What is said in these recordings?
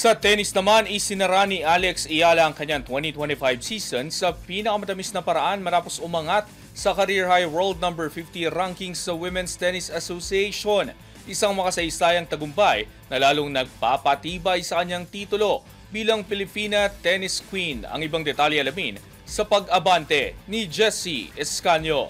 Sa tennis naman, isinara ni Alex Ayala ang kanyang 2025 season sa pinakamatamis na paraan matapos umangat sa career high world number 50 rankings sa Women's Tennis Association. Isang makasaysayang tagumpay na lalong nagpapatibay sa kanyang titulo bilang Filipina Tennis Queen. Ang ibang detalye alamin sa pag-abante ni Jessie Escanio.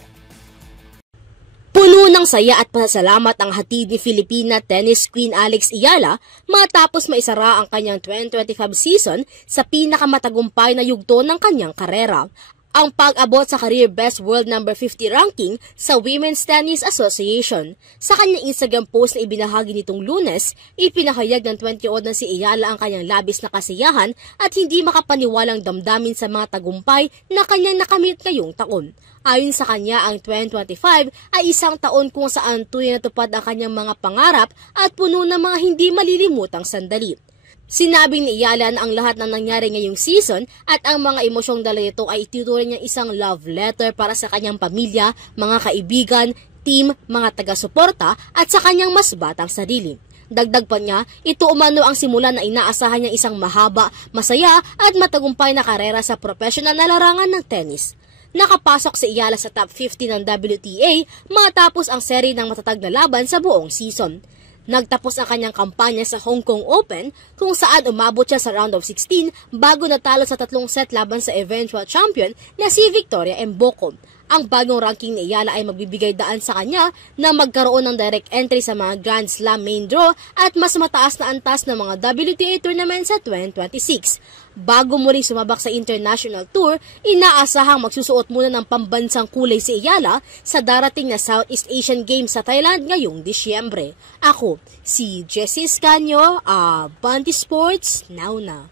Puno ng saya at pasasalamat ang hatid ni Filipina Tennis Queen Alex Ayala matapos maisara ang kanyang 2025 season sa pinakamatagumpay na yugto ng kanyang karera. Ang pag-abot sa career best world number 50 ranking sa Women's Tennis Association. Sa kanyang Instagram post na ibinahagi nitong Lunes, ipinahayag ng 20-odd na si Ayala ang kanyang labis na kasiyahan at hindi makapaniwalang damdamin sa mga tagumpay na kanyang nakamit ngayong taon. Ayon sa kanya, ang 2025 ay isang taon kung saan tunay natupad ang kanyang mga pangarap at puno ng mga hindi malilimutang sandali. Sinabing ni Ayala na ang lahat ng nangyari ngayong season at ang mga emosyong dala nito ay ituturing niyang isang love letter para sa kanyang pamilya, mga kaibigan, team, mga taga-suporta at sa kanyang mas batang sarili. Dagdag pa niya, ito umano ang simula na inaasahan niyang isang mahaba, masaya at matagumpay na karera sa professional na larangan ng tennis. Nakapasok si Ayala sa top 50 ng WTA matapos ang seri ng matatag na laban sa buong season. Nagtapos ang kanyang kampanya sa Hong Kong Open kung saan umabot siya sa round of 16 bago natalo sa 3 set laban sa eventual champion na si Victoria Mboko. Ang bagong ranking ni Ayala ay magbibigay daan sa kanya na magkaroon ng direct entry sa mga Grand Slam main draw at mas mataas na antas ng mga WTA tournament sa 2026. Bago muling sumabak sa international tour, inaasahang magsusuot muna ng pambansang kulay si Ayala sa darating na Southeast Asian Games sa Thailand ngayong Disyembre. Ako, si Jessie Escanio, Abante Sports, now na.